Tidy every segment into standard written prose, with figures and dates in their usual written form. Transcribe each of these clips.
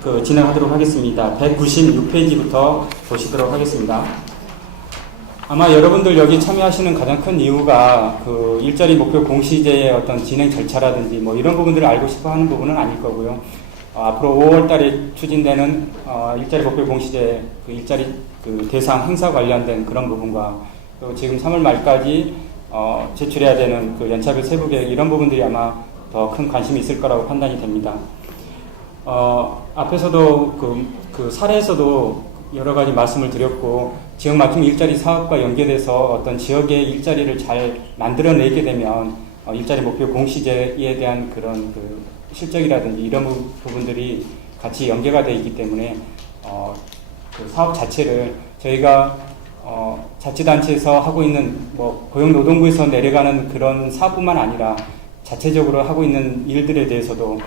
진행하도록 하겠습니다. 196페이지부터 보시도록 하겠습니다. 아마 여러분들 여기 참여하시는 가장 큰 이유가 일자리 목표 공시제의 어떤 진행 절차라든지 뭐 이런 부분들을 알고 싶어 하는 부분은 아닐 거고요. 앞으로 5월 달에 추진되는 일자리 목표 공시제 일자리 대상 행사 관련된 그런 부분과 또 지금 3월 말까지 제출해야 되는 연차별 세부계획 이런 부분들이 아마 더 큰 관심이 있을 거라고 판단이 됩니다. 앞에서도 사례에서도 여러 가지 말씀을 드렸고, 지역 맞춤 일자리 사업과 연계돼서 어떤 지역의 일자리를 잘 만들어내게 되면 일자리 목표 공시제에 대한 그런 실적이라든지 이런 부분들이 같이 연계가 되어 있기 때문에 사업 자체를 저희가 자치단체에서 하고 있는 고용노동부에서 내려가는 그런 사업뿐만 아니라 자체적으로 하고 있는 일들에 대해서도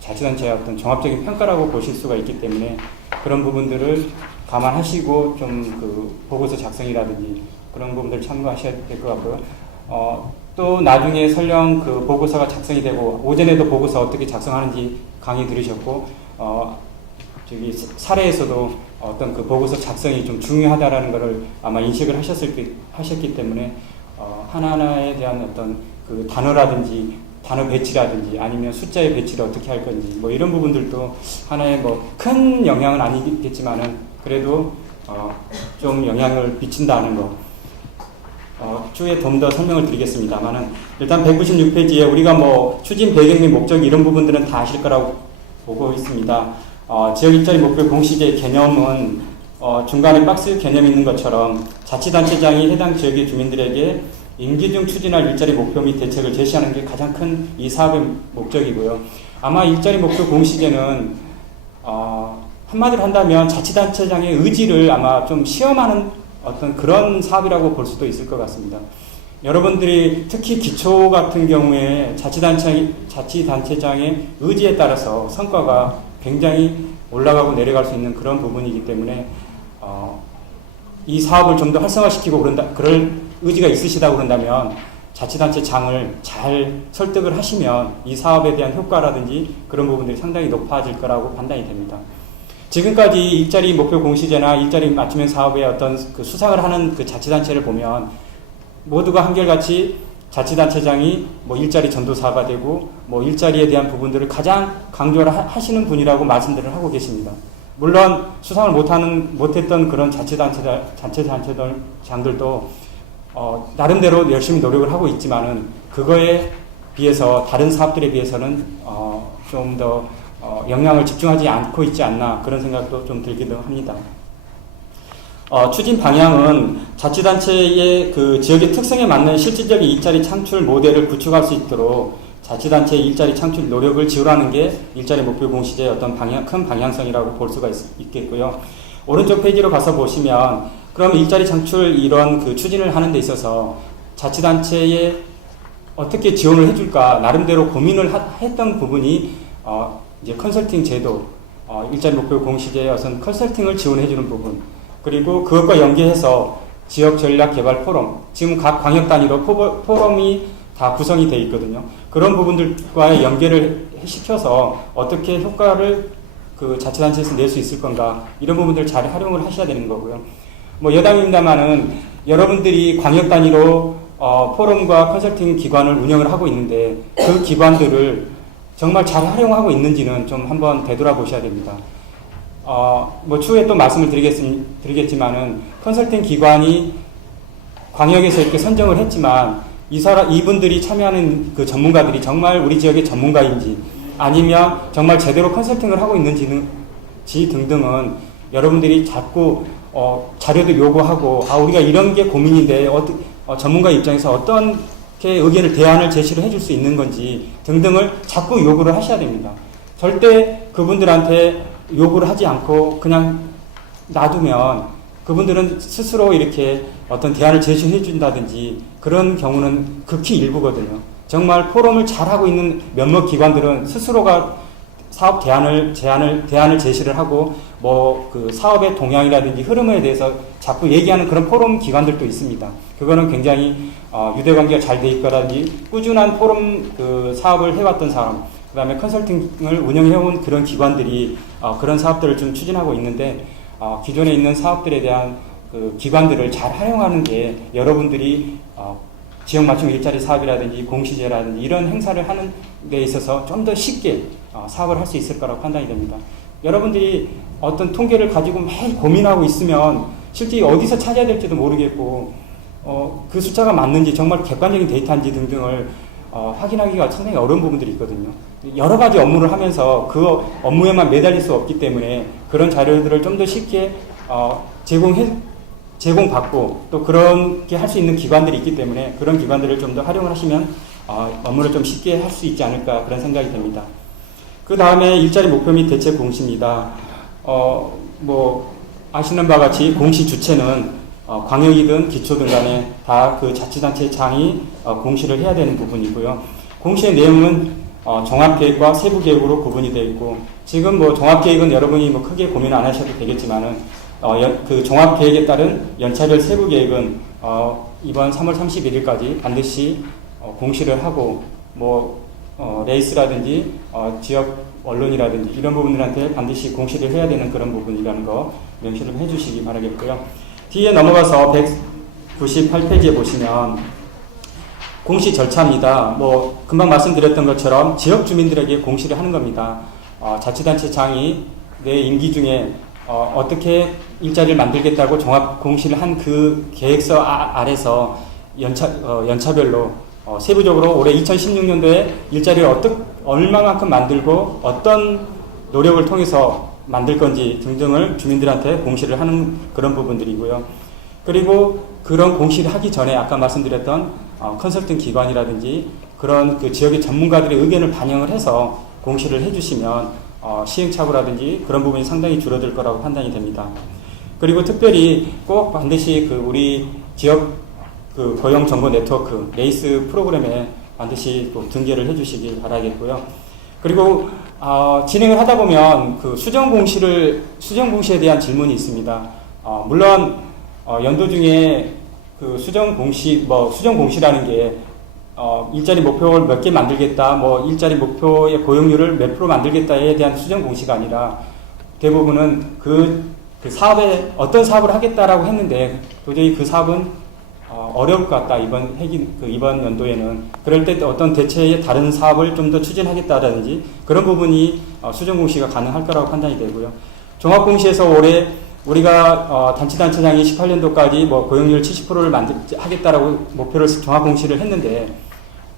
자치단체의 어떤 종합적인 평가라고 보실 수가 있기 때문에 그런 부분들을 감안하시고 좀 보고서 작성이라든지 그런 부분들을 참고하셔야 될 것 같고요. 또 나중에 설령 보고서가 작성이 되고, 오전에도 보고서 어떻게 작성하는지 강의 들으셨고, 저기 사례에서도 어떤 보고서 작성이 좀 중요하다라는 것을 아마 인식을 하셨기 때문에 하나하나에 대한 어떤 단어라든지 단어 배치라든지 아니면 숫자의 배치를 어떻게 할 건지 뭐 이런 부분들도 하나의 큰 영향은 아니겠지만은 그래도 좀 영향을 미친다는 거 추후에 좀 더 설명을 드리겠습니다만은, 일단 196페이지에 우리가 추진 배경 및 목적 이런 부분들은 다 아실 거라고 보고 있습니다. 지역 일자리 목표 공시제 개념은 중간에 박스 개념이 있는 것처럼 자치단체장이 해당 지역의 주민들에게 임기 중 추진할 일자리 목표 및 대책을 제시하는 게 가장 큰 이 사업의 목적이고요. 아마 일자리 목표 공시제는 한마디로 한다면 자치단체장의 의지를 아마 좀 시험하는 어떤 그런 사업이라고 볼 수도 있을 것 같습니다. 여러분들이 특히 기초 같은 경우에 자치단체장의 의지에 따라서 성과가 굉장히 올라가고 내려갈 수 있는 그런 부분이기 때문에 이 사업을 좀 더 활성화시키고 그럴 의지가 있으시다고 그런다면 자치단체장을 잘 설득을 하시면 이 사업에 대한 효과라든지 그런 부분들이 상당히 높아질 거라고 판단이 됩니다. 지금까지 일자리 목표 공시제나 일자리 맞춤형 사업의 어떤 수상을 하는 자치단체를 보면 모두가 한결같이 자치단체장이 일자리 전도사가 되고 일자리에 대한 부분들을 가장 강조를 하시는 분이라고 말씀들을 하고 계십니다. 물론 수상을 못했던 그런 자치단체장들도 나름대로 열심히 노력을 하고 있지만은 그거에 비해서 다른 사업들에 비해서는 좀 더 영향을 집중하지 않고 있지 않나 그런 생각도 좀 들기도 합니다. 추진 방향은 자치단체의 지역의 특성에 맞는 실질적인 일자리 창출 모델을 구축할 수 있도록 자치단체의 일자리 창출 노력을 지원하는 게 일자리 목표 공시제의 어떤 큰 방향성이라고 볼 수가 있겠고요. 오른쪽 페이지로 가서 보시면 그럼 일자리 창출 이런 추진을 하는 데 있어서 자치단체에 어떻게 지원을 해줄까 나름대로 고민을 했던 부분이 이제 컨설팅 제도, 일자리 목표 공시제의 어떤 컨설팅을 지원해주는 부분, 그리고 그것과 연계해서 지역 전략 개발 포럼, 지금 각 광역 단위로 포럼이 다 구성이 되어 있거든요. 그런 부분들과의 연계를 시켜서 어떻게 효과를 자치단체에서 낼 수 있을 건가, 이런 부분들을 잘 활용을 하셔야 되는 거고요. 여담입니다만은 여러분들이 광역 단위로 포럼과 컨설팅 기관을 운영을 하고 있는데 그 기관들을 정말 잘 활용하고 있는지는 좀 한번 되돌아보셔야 됩니다. 추후에 또 말씀을 드리겠지만은 컨설팅 기관이 광역에서 이렇게 선정을 했지만 이분들이 참여하는 전문가들이 정말 우리 지역의 전문가인지 아니면 정말 제대로 컨설팅을 하고 있는지 등등은 여러분들이 자꾸 자료도 요구하고 우리가 이런 게 고민인데 전문가 입장에서 어떤 의견을 대안을 제시를 해줄 수 있는 건지 등등을 자꾸 요구를 하셔야 됩니다. 절대 그분들한테 요구를 하지 않고 그냥 놔두면 그분들은 스스로 이렇게 어떤 대안을 제시해 준다든지 그런 경우는 극히 일부거든요. 정말 포럼을 잘하고 있는 몇몇 기관들은 스스로가 사업 대안을 제시를 하고 사업의 동향이라든지 흐름에 대해서 자꾸 얘기하는 그런 포럼 기관들도 있습니다. 그거는 굉장히 유대관계가 잘 돼 있거라든지 꾸준한 포럼 사업을 해왔던 사람, 그 다음에 컨설팅을 운영해온 그런 기관들이 그런 사업들을 좀 추진하고 있는데, 기존에 있는 사업들에 대한 그 기관들을 잘 활용하는 게 여러분들이 지역 맞춤 일자리 사업이라든지 공시제라든지 이런 행사를 하는 데 있어서 좀 더 쉽게 사업을 할 수 있을 거라고 판단이 됩니다. 여러분들이 어떤 통계를 가지고 매일 고민하고 있으면 실제 어디서 찾아야 될지도 모르겠고, 그 숫자가 맞는지 정말 객관적인 데이터인지 등등을 확인하기가 상당히 어려운 부분들이 있거든요. 여러 가지 업무를 하면서 그 업무에만 매달릴 수 없기 때문에 그런 자료들을 좀 더 쉽게 제공받고 또 그렇게 할 수 있는 기관들이 있기 때문에 그런 기관들을 좀 더 활용을 하시면 업무를 좀 쉽게 할 수 있지 않을까 그런 생각이 듭니다. 그 다음에 일자리 목표 및 대책 공시입니다. 아시는 바와 같이 공시 주체는 광역이든 기초든 간에 다 그 자치단체 장이 공시를 해야 되는 부분이고요. 공시의 내용은 종합계획과 세부계획으로 구분이 되어 있고, 지금 종합계획은 여러분이 크게 고민 안 하셔도 되겠지만은 그 종합계획에 따른 연차별 세부계획은 이번 3월 31일까지 반드시 공시를 하고, 레이스라든지 지역 언론이라든지 이런 부분들한테 반드시 공시를 해야 되는 그런 부분이라는 거 명시를 해주시기 바라겠고요. 뒤에 넘어가서 198페이지에 보시면 공시 절차입니다. 금방 말씀드렸던 것처럼 지역 주민들에게 공시를 하는 겁니다. 자치단체장이 내 임기 중에 어떻게 일자리를 만들겠다고 종합 공시를 한 그 계획서 아래서 연차별로 세부적으로 올해 2016년도에 일자리를 얼마만큼 만들고 어떤 노력을 통해서 만들 건지 등등을 주민들한테 공시를 하는 그런 부분들이고요. 그리고 그런 공시를 하기 전에 아까 말씀드렸던 컨설팅 기관이라든지 그런 그 지역의 전문가들의 의견을 반영을 해서 공시를 해주시면 시행착오라든지 그런 부분이 상당히 줄어들 거라고 판단이 됩니다. 그리고 특별히 꼭 반드시 우리 지역 고용 정보 네트워크 레이스 프로그램에 반드시 꼭 등재를 해주시기 바라겠고요. 그리고 진행을 하다 보면 수정 공시에 대한 질문이 있습니다. 물론 연도 중에 수정 공시라는 게 일자리 목표를 몇 개 만들겠다, 일자리 목표의 고용률을 몇 프로 만들겠다에 대한 수정 공시가 아니라 대부분은 그 사업에 어떤 사업을 하겠다라고 했는데 도저히 그 사업은 어려울 것 같다. 이번 연도에는 그럴 때 어떤 대체의 다른 사업을 좀 더 추진하겠다라든지 그런 부분이 수정 공시가 가능할 거라고 판단이 되고요. 종합 공시에서 올해 우리가 단체장이 18년도까지 고용률 70%를 하겠다라고 목표를 종합 공시를 했는데,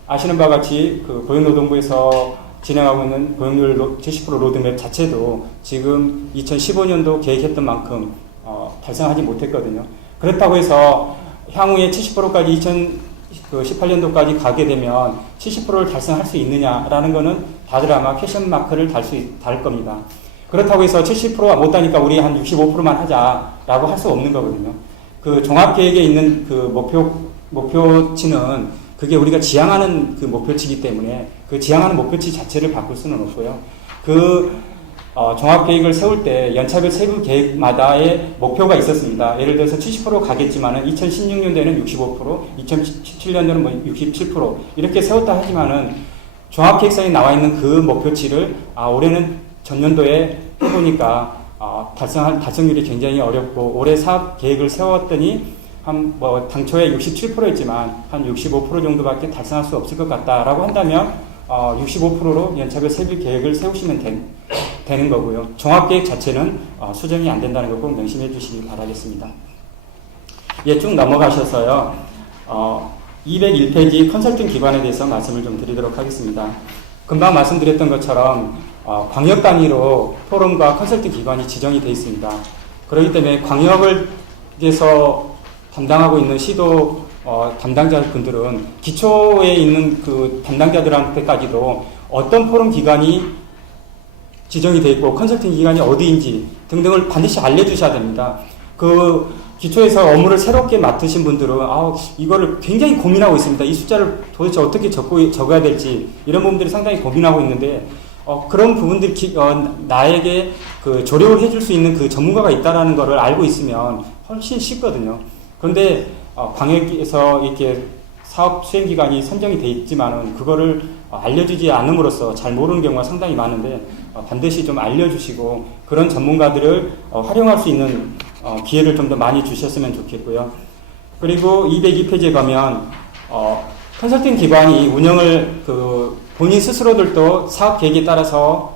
아시는 바와 같이 고용노동부에서 진행하고 있는 고용률 70% 로드맵 자체도 지금 2015년도 계획했던 만큼 달성하지 못했거든요. 그렇다고 해서 향후에 70%까지 2018년도까지 가게 되면 70%를 달성할 수 있느냐라는 거는 다들 아마 퀘션 마크를 달 겁니다. 그렇다고 해서 70%가 못하니까 우리 한 65%만 하자라고 할 수 없는 거거든요. 그 종합계획에 있는 그 목표치는 그게 우리가 지향하는 그 목표치이기 때문에 그 지향하는 목표치 자체를 바꿀 수는 없고요. 종합계획을 세울 때 연차별 세부 계획마다의 목표가 있었습니다. 예를 들어서 70% 가겠지만은 2016년도에는 65%, 2017년도에는 67% 이렇게 세웠다 하지만은 종합계획서에 나와 있는 그 목표치를 올해는 전년도에 해보니까 달성률이 굉장히 어렵고 올해 사업 계획을 세웠더니 당초에 67%였지만 한 65% 정도밖에 달성할 수 없을 것 같다라고 한다면 65%로 연차별 세부 계획을 세우시면 되는 거고요. 종합계획 자체는 수정이 안 된다는 거 꼭 명심해 주시기 바라겠습니다. 쭉 넘어가셔서요. 201페이지 컨설팅 기관에 대해서 말씀을 좀 드리도록 하겠습니다. 금방 말씀드렸던 것처럼 광역 단위로 포럼과 컨설팅 기관이 지정이 되어 있습니다. 그렇기 때문에 광역에서 담당하고 있는 시도 담당자분들은 기초에 있는 그 담당자들한테까지도 어떤 포럼 기관이 지정이 되어 있고 컨설팅 기관이 어디인지 등등을 반드시 알려주셔야 됩니다. 그 기초에서 업무를 새롭게 맡으신 분들은 이거를 굉장히 고민하고 있습니다. 이 숫자를 도대체 어떻게 적어야 될지 이런 부분들이 상당히 고민하고 있는데 그런 부분들이 나에게 그 조력을 해줄 수 있는 그 전문가가 있다라는 것을 알고 있으면 훨씬 쉽거든요. 그런데 광역에서 이렇게 사업 수행기관이 선정이 돼 있지만은 그거를 알려주지 않음으로써 잘 모르는 경우가 상당히 많은데 반드시 좀 알려주시고 그런 전문가들을 활용할 수 있는 기회를 좀 더 많이 주셨으면 좋겠고요. 그리고 202페이지에 가면 컨설팅 기관이 운영을 본인 스스로들도 사업 계획에 따라서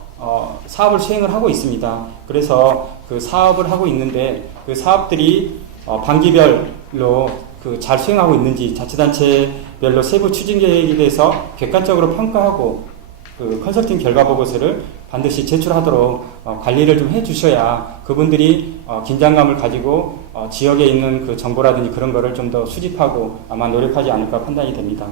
사업을 수행을 하고 있습니다. 그래서 그 사업을 하고 있는데 그 사업들이 반기별로 잘 수행하고 있는지 자치단체별로 세부 추진 계획에 대해서 객관적으로 평가하고 그 컨설팅 결과 보고서를 반드시 제출하도록 관리를 좀 해주셔야 그분들이 긴장감을 가지고 지역에 있는 그 정보라든지 그런 거를 좀 더 수집하고 아마 노력하지 않을까 판단이 됩니다.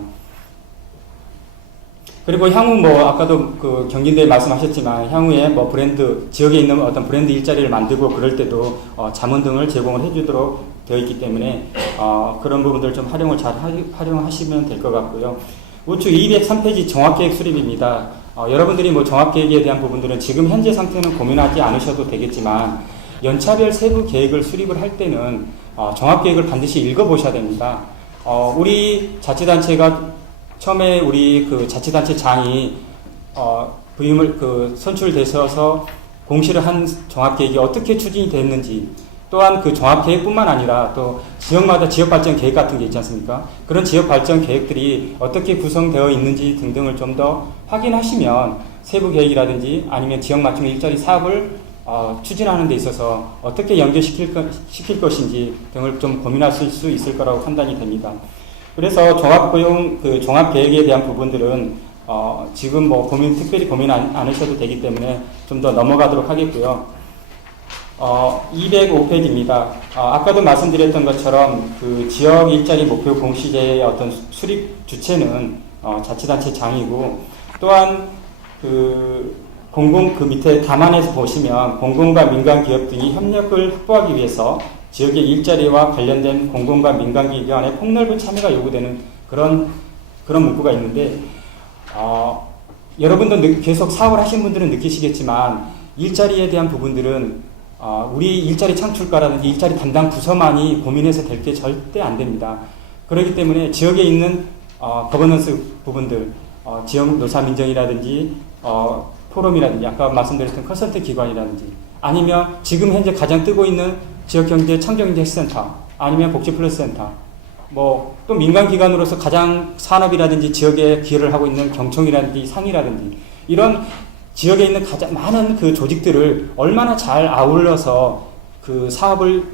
그리고 향후 아까도 그 경진대회 말씀하셨지만 향후에 브랜드, 지역에 있는 어떤 브랜드 일자리를 만들고 그럴 때도 자문 등을 제공을 해주도록 되어 있기 때문에 그런 부분들 좀 활용하시면 될 것 같고요. 우측 203페이지 종합계획 수립입니다. 여러분들이 종합계획에 대한 부분들은 지금 현재 상태는 고민하지 않으셔도 되겠지만 연차별 세부 계획을 수립을 할 때는 종합계획을 반드시 읽어보셔야 됩니다. 우리 자치단체가 처음에 우리 그 자치단체장이 선출되셔서 공시를 한 종합계획이 어떻게 추진이 됐는지 또한 그 종합계획뿐만 아니라 또 지역마다 지역발전 계획 같은 게 있지 않습니까? 그런 지역발전 계획들이 어떻게 구성되어 있는지 등등을 좀 더 확인하시면 세부 계획이라든지 아니면 지역 맞춤 일자리 사업을 추진하는 데 있어서 어떻게 연계시킬 것인지 등을 좀 고민하실 수 있을 거라고 판단이 됩니다. 그래서 종합계획에 대한 부분들은 지금 특별히 고민 않으셔도 되기 때문에 좀 더 넘어가도록 하겠고요. 205페이지입니다. 아까도 말씀드렸던 것처럼 그 지역 일자리 목표 공시제의 어떤 수립 주체는 자치단체장이고 또한 그 밑에 담안에서 보시면 공공과 민간 기업 등이 협력을 확보하기 위해서 지역의 일자리와 관련된 공공과 민간기관의 폭넓은 참여가 요구되는 그런 문구가 있는데 여러분도 계속 사업을 하신 분들은 느끼시겠지만 일자리에 대한 부분들은 우리 일자리 창출과라든지 일자리 담당 부서만이 고민해서 될 게 절대 안 됩니다. 그렇기 때문에 지역에 있는 거버넌스 부분들, 지역 노사민정이라든지 포럼이라든지 아까 말씀드렸던 컨설팅 기관이라든지 아니면 지금 현재 가장 뜨고 있는 지역경제 창조경제센터 아니면 복지플러스센터 또 민간기관으로서 가장 산업이라든지 지역에 기여를 하고 있는 경총이라든지 상이라든지 이런 지역에 있는 가장 많은 그 조직들을 얼마나 잘 아울러서 그 사업을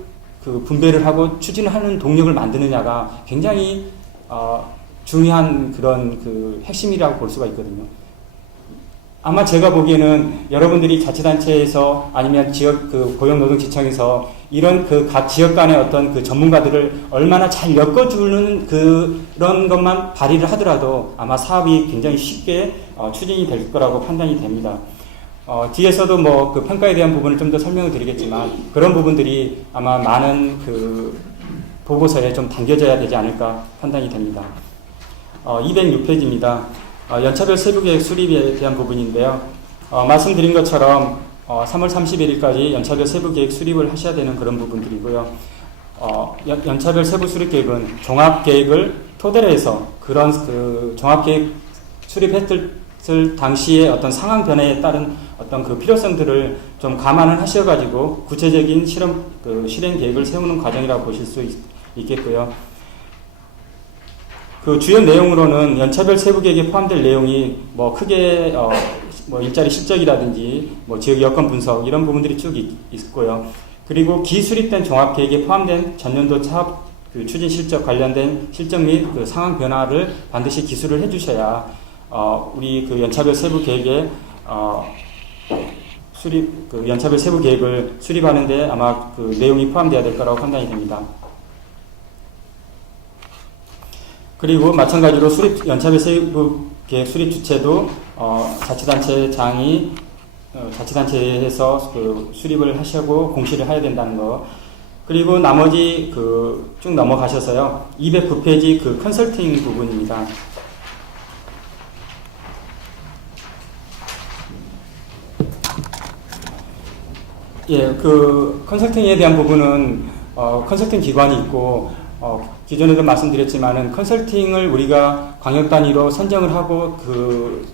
그 분배를 하고 추진하는 동력을 만드느냐가 굉장히 중요한 그런 그 핵심이라고 볼 수가 있거든요. 아마 제가 보기에는 여러분들이 자치단체에서 아니면 지역 그 고용노동지청에서 이런 그 각 지역 간의 어떤 그 전문가들을 얼마나 잘 엮어주는 그런 것만 발휘를 하더라도 아마 사업이 굉장히 쉽게 추진이 될 거라고 판단이 됩니다. 뒤에서도 그 평가에 대한 부분을 좀 더 설명을 드리겠지만 그런 부분들이 아마 많은 그 보고서에 좀 담겨져야 되지 않을까 판단이 됩니다. 206페이지입니다. 연차별 세부계획 수립에 대한 부분인데요. 말씀드린 것처럼 3월 31일까지 연차별 세부계획 수립을 하셔야 되는 그런 부분들이고요. 연차별 세부 수립계획은 종합계획을 토대로 해서 그런 그 종합계획 수립했을 당시의 어떤 상황 변화에 따른 어떤 그 필요성들을 좀 감안을 하셔가지고 구체적인 실행 계획을 세우는 과정이라고 보실 수 있겠고요. 그 주요 내용으로는 연차별 세부계획에 포함될 내용이 크게 일자리 실적이라든지 지역 여건 분석 이런 부분들이 쭉 있고요. 그리고 기수립된 종합계획에 포함된 전년도 사업 그 추진 실적 관련된 실적 및 그 상황 변화를 반드시 기술을 해주셔야 우리 그 연차별 세부계획에 연차별 세부계획을 수립하는데 아마 그 내용이 포함되어야 될 거라고 판단이 됩니다. 그리고 마찬가지로 연차별 세부계획 수립 주체도 자치단체장이 자치단체에서 그 수립을 하시고 공시를 해야 된다는 거. 그리고 나머지 쭉 넘어가셔서요. 209페이지 그 컨설팅 부분입니다. 예, 그 컨설팅에 대한 부분은 컨설팅 기관이 있고 기존에도 말씀드렸지만은 컨설팅을 우리가 광역 단위로 선정을 하고 그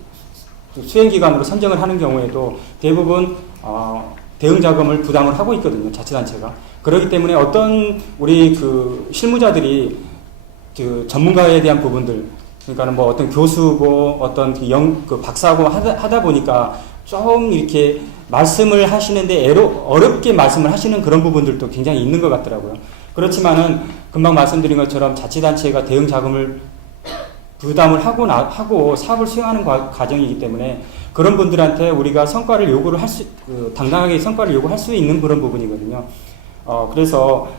수행기관으로 선정을 하는 경우에도 대부분 대응 자금을 부담을 하고 있거든요. 자치단체가. 그렇기 때문에 어떤 우리 그 실무자들이 그 전문가에 대한 부분들, 그러니까 뭐 어떤 교수고 어떤 그 박사고 하다 보니까 좀 이렇게 말씀을 하시는데 어렵게 말씀을 하시는 그런 부분들도 굉장히 있는 것 같더라고요. 그렇지만은 금방 말씀드린 것처럼 자치단체가 대응 자금을 부담을 하고 사업을 수행하는 과정이기 때문에 그런 분들한테 우리가 성과를 요구를 당당하게 성과를 요구할 수 있는 그런 부분이거든요. 그래서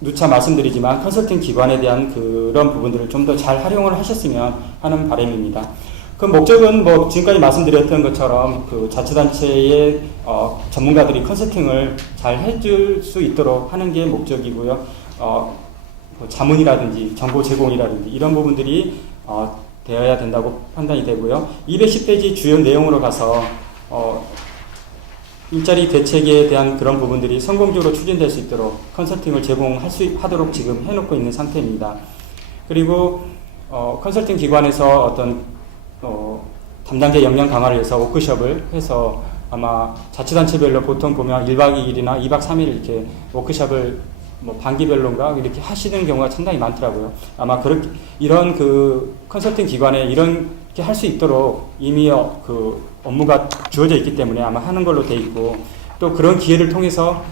누차 말씀드리지만 컨설팅 기관에 대한 그런 부분들을 좀 더 잘 활용을 하셨으면 하는 바람입니다. 그 목적은 뭐 지금까지 말씀드렸던 것처럼 그 자치단체의 전문가들이 컨설팅을 잘 해줄 수 있도록 하는 게 목적이고요. 뭐 자문이라든지 정보 제공이라든지 이런 부분들이 되어야 된다고 판단이 되고요. 210페이지 주요 내용으로 가서 일자리 대책에 대한 그런 부분들이 성공적으로 추진될 수 있도록 컨설팅을 제공하도록 지금 해놓고 있는 상태입니다. 그리고 컨설팅 기관에서 어떤 담당자 역량 강화를 위해서 워크숍을 해서 아마 자치단체별로 보통 보면 1박 2일이나 2박 3일 이렇게 워크숍을 뭐 반기별로인가 이렇게 하시는 경우가 상당히 많더라고요. 아마 이런 그 컨설팅 기관에 이렇게 할 수 있도록 이미 그 업무가 주어져 있기 때문에 아마 하는 걸로 돼 있고, 또 그런 기회를 통해서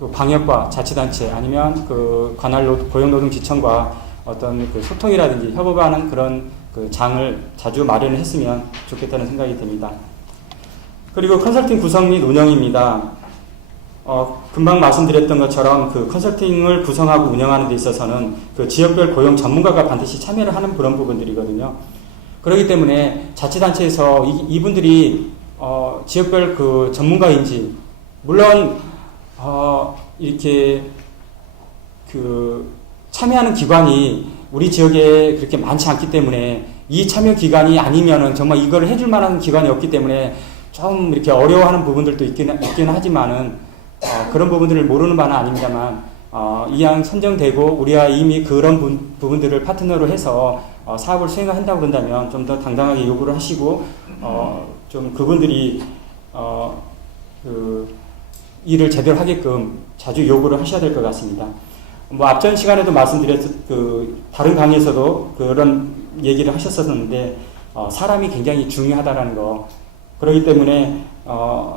그 방역과 자치단체 아니면 그 관할 고용노동지청과 어떤 그 소통이라든지 협업하는 그런 그 장을 자주 마련을 했으면 좋겠다는 생각이 듭니다. 그리고 컨설팅 구성 및 운영입니다. 금방 말씀드렸던 것처럼 그 컨설팅을 구성하고 운영하는 데 있어서는 그 지역별 고용 전문가가 반드시 참여를 하는 그런 부분들이거든요. 그렇기 때문에 자치단체에서 이분들이 지역별 그 전문가인지, 물론 이렇게 그 참여하는 기관이 우리 지역에 그렇게 많지 않기 때문에 이 참여 기관이 아니면은 정말 이걸 해줄 만한 기관이 없기 때문에 좀 이렇게 어려워하는 부분들도 있긴 하지만은 그런 부분들을 모르는 바는 아닙니다만 이왕 선정되고 우리가 이미 그런 부분들을 파트너로 해서 사업을 수행을 한다고 그런다면 좀 더 당당하게 요구를 하시고 좀 그분들이 그 일을 제대로 하게끔 자주 요구를 하셔야 될 것 같습니다. 뭐 앞전 시간에도 말씀드렸 그 다른 강의에서도 그런 얘기를 하셨었는데 사람이 굉장히 중요하다라는 거. 그렇기 때문에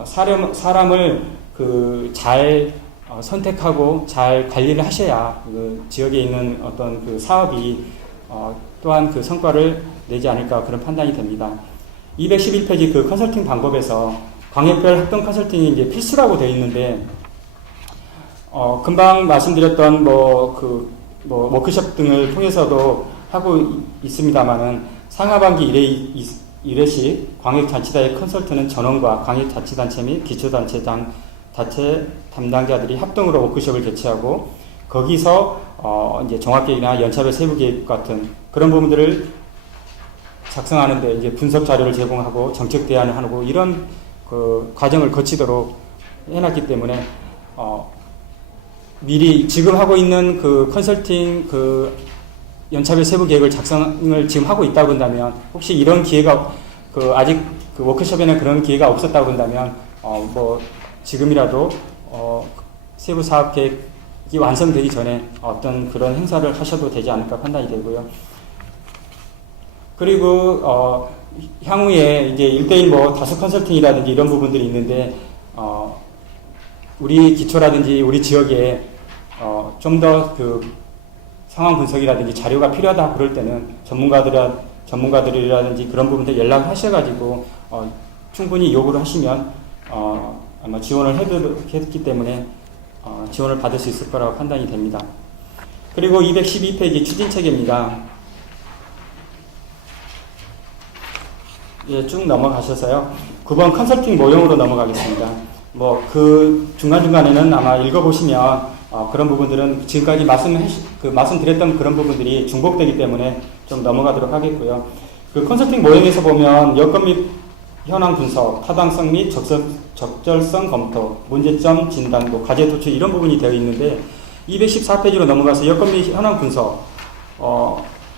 사람을 그 잘 선택하고 잘 관리를 하셔야 그 지역에 있는 어떤 그 사업이 또한 그 성과를 내지 않을까 그런 판단이 됩니다. 211페이지 그 컨설팅 방법에서 광역별 합동 컨설팅이 이제 필수라고 되어 있는데 금방 말씀드렸던 워크숍 등을 통해서도 하고 있습니다만은 상하반기 1회씩 광역자치단체 컨설트는 전원과 광역자치단체 및 기초단체 담당자들이 합동으로 워크숍을 개최하고 거기서 이제 종합계획이나 연차별 세부계획 같은 그런 부분들을 작성하는데 이제 분석 자료를 제공하고 정책 대안을 하고 이런 그 과정을 거치도록 해놨기 때문에 미리 지금 하고 있는 그 컨설팅 그 연차별 세부 계획을 작성을 지금 하고 있다고 한다면 혹시 이런 기회가 아직 그 워크숍에는 그런 기회가 없었다고 한다면 뭐 지금이라도 세부 사업 계획이 완성되기 전에 어떤 그런 행사를 하셔도 되지 않을까 판단이 되고요. 그리고 향후에 이제 1대1 뭐 다수 컨설팅이라든지 이런 부분들이 있는데 우리 기초라든지 우리 지역에 좀 더 그 상황 분석이라든지 자료가 필요하다 그럴 때는 전문가들이라든지 그런 부분들 연락을 하셔가지고 충분히 요구를 하시면 아마 지원을 했기 때문에 지원을 받을 수 있을 거라고 판단이 됩니다. 그리고 212페이지 추진체계입니다. 예, 쭉 넘어가셔서요. 9번 컨설팅 모형으로 넘어가겠습니다. 뭐 그 중간중간에는 아마 읽어보시면 그런 부분들은 지금까지 말씀드렸던 그런 부분들이 중복되기 때문에 좀 넘어가도록 하겠고요. 그 컨설팅 모형에서 보면 여건 및 현황 분석, 타당성 및 적절성 검토, 문제점 진단도, 과제 도출 이런 부분이 되어 있는데 214페이지로 넘어가서 여건 및 현황 분석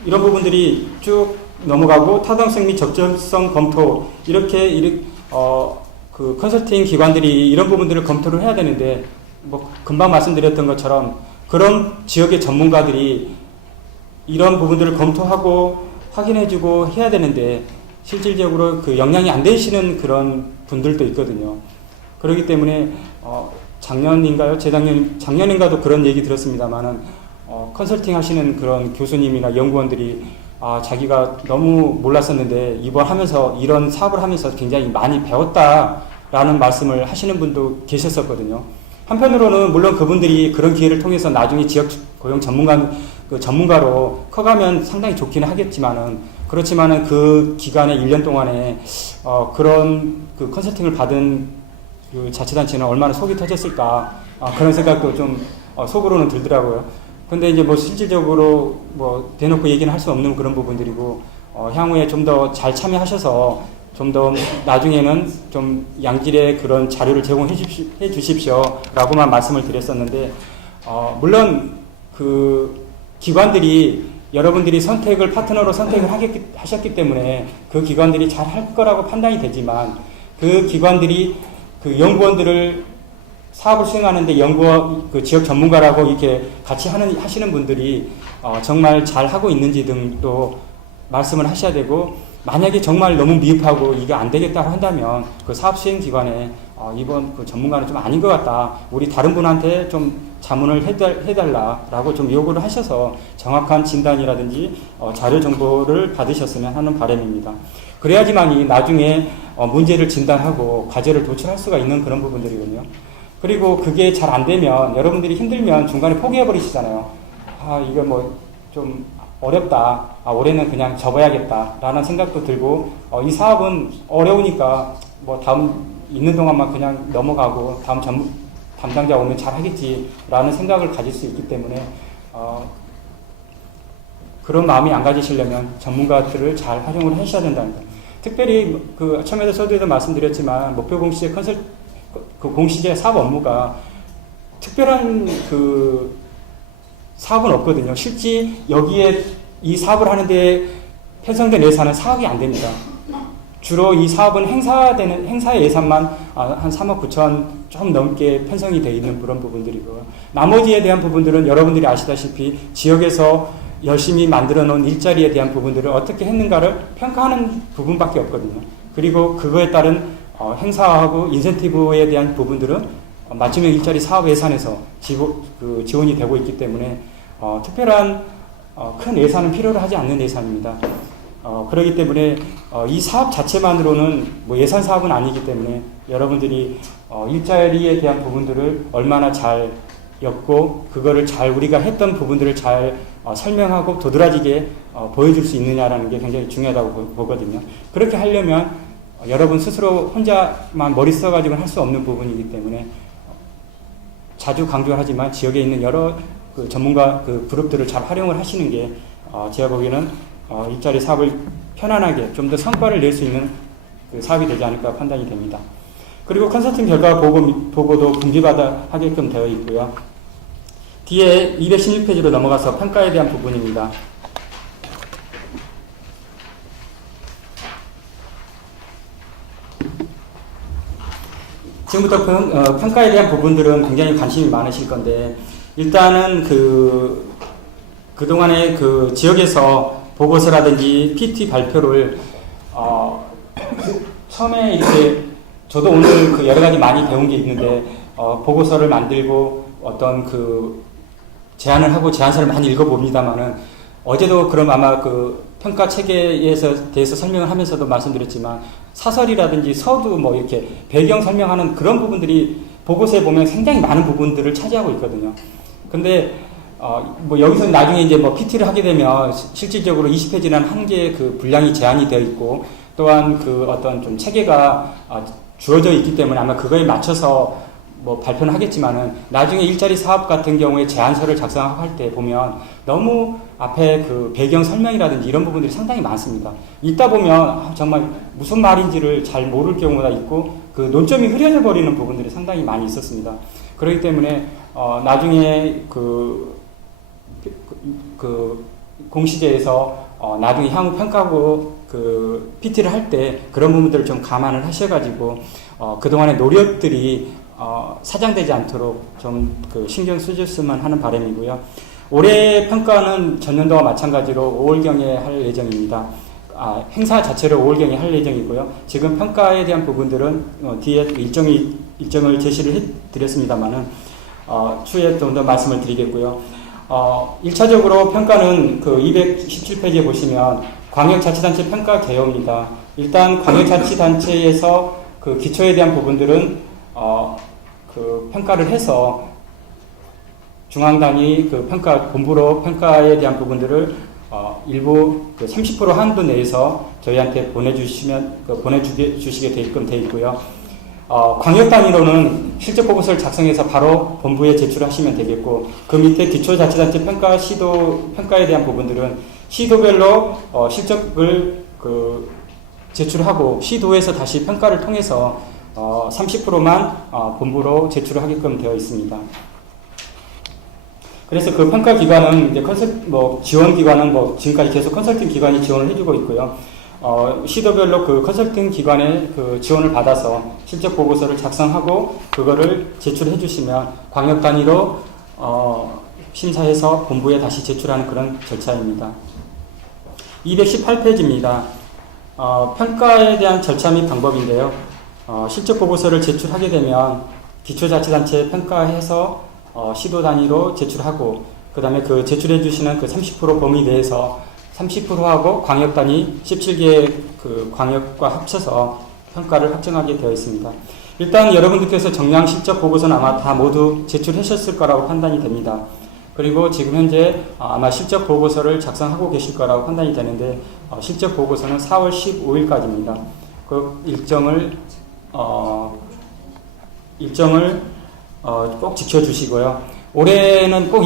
이런 부분들이 쭉 넘어가고 타당성 및 적절성 검토 이렇게 그 컨설팅 기관들이 이런 부분들을 검토를 해야 되는데 뭐 금방 말씀드렸던 것처럼 그런 지역의 전문가들이 이런 부분들을 검토하고 확인해주고 해야 되는데 실질적으로 그 역량이 안 되시는 그런 분들도 있거든요. 그렇기 때문에 작년인가요? 작년인가도 그런 얘기 들었습니다만은 컨설팅 하시는 그런 교수님이나 연구원들이 자기가 너무 몰랐었는데 이번 하면서 이런 사업을 하면서 굉장히 많이 배웠다라는 말씀을 하시는 분도 계셨었거든요. 한편으로는 물론 그분들이 그런 기회를 통해서 나중에 지역 고용 전문가로 커가면 상당히 좋기는 하겠지만은 그렇지만은 그 기간에 1년 동안에 그런 그 컨설팅을 받은 그 자치단체는 얼마나 속이 터졌을까 그런 생각도 좀 속으로는 들더라고요. 근데 이제 뭐 실질적으로 뭐 대놓고 얘기는 할 수 없는 그런 부분들이고 향후에 좀 더 잘 참여하셔서 좀 더 나중에는 좀 양질의 그런 자료를 제공해 주십시오라고만 말씀을 드렸었는데 물론 그 기관들이 여러분들이 파트너로 선택을 하셨기 때문에 그 기관들이 잘 할 거라고 판단이 되지만 그 기관들이 그 연구원들을 사업을 수행하는데 그 지역 전문가라고 이렇게 같이 하시는 분들이 정말 잘 하고 있는지 등도 말씀을 하셔야 되고 만약에 정말 너무 미흡하고 이게 안 되겠다 한다면 그 사업 수행 기관에 이번 그 전문가는 좀 아닌 것 같다. 우리 다른 분한테 좀 자문을 해달라라고 좀 요구를 하셔서 정확한 진단이라든지 자료 정보를 받으셨으면 하는 바람입니다. 그래야지만이 나중에 문제를 진단하고 과제를 도출할 수가 있는 그런 부분들이거든요. 그리고 그게 잘 안 되면 여러분들이 힘들면 중간에 포기해 버리시잖아요. 이거 뭐 좀 어렵다. 올해는 그냥 접어야겠다. 라는 생각도 들고 이 사업은 어려우니까 뭐 다음 있는 동안만 그냥 넘어가고 다음 담당자 오면 잘 하겠지 라는 생각을 가질 수 있기 때문에 그런 마음이 안 가지시려면 전문가들을 잘 활용을 하셔야 된다는 거예요. 특별히 그 처음에도 서두에도 말씀드렸지만 목표 공시제 그 공시제 사업 업무가 특별한 그 사업은 없거든요. 실제 여기에 이 사업을 하는데 편성된 예산은 4억이 안 됩니다. 주로 이 사업은 행사 예산만 한 3억 9천 좀 넘게 편성이 되어 있는 그런 부분들이고요. 나머지에 대한 부분들은 여러분들이 아시다시피 지역에서 열심히 만들어 놓은 일자리에 대한 부분들을 어떻게 했는가를 평가하는 부분밖에 없거든요. 그리고 그거에 따른 행사하고 인센티브에 대한 부분들은 맞춤형 일자리 사업 예산에서 지원이 되고 있기 때문에 특별한 큰 예산은 필요로 하지 않는 예산입니다. 그렇기 때문에 이 사업 자체만으로는 뭐 예산 사업은 아니기 때문에 여러분들이 일자리에 대한 부분들을 얼마나 잘 엮고 그거를 잘 우리가 했던 부분들을 잘 설명하고 도드라지게 보여줄 수 있느냐라는 게 굉장히 중요하다고 보거든요. 그렇게 하려면 여러분 스스로 혼자만 머리 써가지고는 할 수 없는 부분이기 때문에 자주 강조하지만 지역에 있는 여러 그 전문가 그 그룹들을 잘 활용을 하시는 게 제가 보기에는 일자리 사업을 편안하게 좀 더 성과를 낼 수 있는 그 사업이 되지 않을까 판단이 됩니다. 그리고 컨설팅 결과 보고도 분기마다 하게끔 되어 있고요. 뒤에 216페이지로 넘어가서 평가에 대한 부분입니다. 지금부터 평가에 대한 부분들은 굉장히 관심이 많으실 건데 일단은 그동안에 그 지역에서 보고서라든지 PT 발표를 처음에 이렇게 저도 오늘 그 여러 가지 많이 배운 게 있는데 보고서를 만들고 어떤 그 제안을 하고 제안서를 많이 읽어봅니다만은 어제도 그럼 아마 그 평가 체계에 대해서 설명을 하면서도 말씀드렸지만 사설이라든지 서두 뭐 이렇게 배경 설명하는 그런 부분들이 보고서에 보면 굉장히 많은 부분들을 차지하고 있거든요. 근데 뭐 여기서 나중에 이제 뭐 PT를 하게 되면 실질적으로 20페이지라는 한 개의 그 분량이 제한이 되어 있고 또한 그 어떤 좀 체계가 주어져 있기 때문에 아마 그거에 맞춰서 뭐 발표는 하겠지만은 나중에 일자리 사업 같은 경우에 제안서를 작성할 때 보면 너무 앞에 그 배경 설명이라든지 이런 부분들이 상당히 많습니다. 읽다 보면 정말 무슨 말인지를 잘 모를 경우가 있고 그 논점이 흐려져 버리는 부분들이 상당히 많이 있었습니다. 그렇기 때문에 나중에 그 공시제에서 나중에 향후 평가고 그 PT를 할 때 그런 부분들을 좀 감안을 하셔가지고 그동안의 노력들이 사장되지 않도록 좀 그 신경 쓰셨으면 하는 바람이고요. 올해 평가는 전년도와 마찬가지로 5월경에 할 예정입니다. 행사 자체를 5월경에 할 예정이고요. 지금 평가에 대한 부분들은 뒤에 일정을 제시를 해드렸습니다만은 추후에 좀 더 말씀을 드리겠고요. 1차적으로 평가는 그 217페이지에 보시면 광역자치단체 평가 개요입니다. 일단 광역자치단체에서 그 기초에 대한 부분들은 그 평가를 해서 중앙단위 그 평가 본부로 평가에 대한 부분들을 일부 그 30% 한도 내에서 저희한테 보내주시게 되게끔 되어 있고요. 광역 단위로는 실적 보고서를 작성해서 바로 본부에 제출하시면 되겠고, 그 밑에 기초자치단체 평가 시도 평가에 대한 부분들은 시도별로 실적을 그 제출하고 시도에서 다시 평가를 통해서 30%만 본부로 제출하게끔 되어 있습니다. 그래서 그 평가 기관은 이제 지원 기관은 지금까지 계속 컨설팅 기관이 지원을 해주고 있고요. 시도별로 그 컨설팅 기관의 그 지원을 받아서 실적 보고서를 작성하고 그거를 제출해 주시면 광역 단위로 심사해서 본부에 다시 제출하는 그런 절차입니다. 218페이지입니다. 평가에 대한 절차 및 방법인데요. 실적 보고서를 제출하게 되면 기초자치단체 평가해서 시도 단위로 제출하고, 그 다음에 그 제출해 주시는 그 30% 범위 내에서 30%하고 광역 단위 17개의 그 광역과 합쳐서 평가를 확정하게 되어 있습니다. 일단 여러분들께서 정량 실적 보고서는 아마 다 모두 제출하셨을 거라고 판단이 됩니다. 그리고 지금 현재 아마 실적 보고서를 작성하고 계실 거라고 판단이 되는데, 실적 보고서는 4월 15일까지입니다. 그 일정을 꼭 지켜주시고요. 올해는 꼭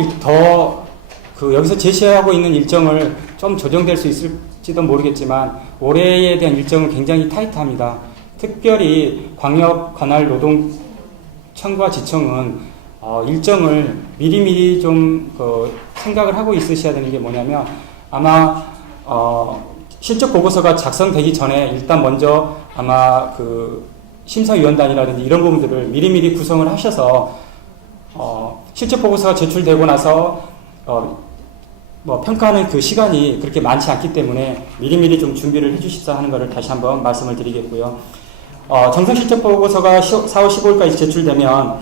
여기서 제시하고 있는 일정을 좀 조정될 수 있을지도 모르겠지만 올해에 대한 일정은 굉장히 타이트합니다. 특별히 광역 관할 노동청과 지청은 일정을 미리미리 좀 생각을 하고 있으셔야 되는 게 뭐냐면, 아마 실적 보고서가 작성되기 전에 일단 먼저 아마 그 심사위원단이라든지 이런 부분들을 미리미리 구성을 하셔서 실적 보고서가 제출되고 나서 평가하는 그 시간이 그렇게 많지 않기 때문에 미리미리 좀 준비를 해주십사 하는 것을 다시 한번 말씀을 드리겠고요. 정상 실적 보고서가 4월 15일까지 제출되면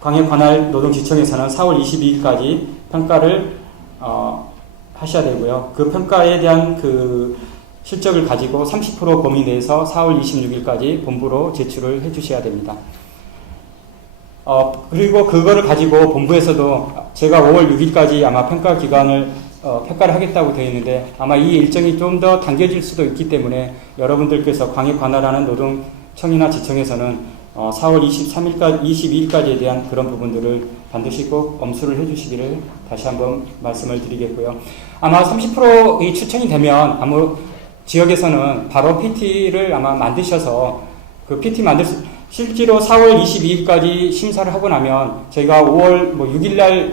광역 관할 노동지청에서는 4월 22일까지 평가를 하셔야 되고요. 그 평가에 대한 그 실적을 가지고 30% 범위 내에서 4월 26일까지 본부로 제출을 해주셔야 됩니다. 그리고 그거를 가지고 본부에서도 제가 5월 6일까지 아마 평가 기간을 평가를 하겠다고 되어 있는데, 아마 이 일정이 좀 더 당겨질 수도 있기 때문에 여러분들께서 광역 관할하는 노동청이나 지청에서는 4월 22일까지에 대한 그런 부분들을 반드시 꼭 엄수를 해주시기를 다시 한번 말씀을 드리겠고요. 아마 30%이 추천이 되면 지역에서는 바로 PT를 아마 만드셔서 그 PT 실제로 4월 22일까지 심사를 하고 나면 저희가 5월 6일날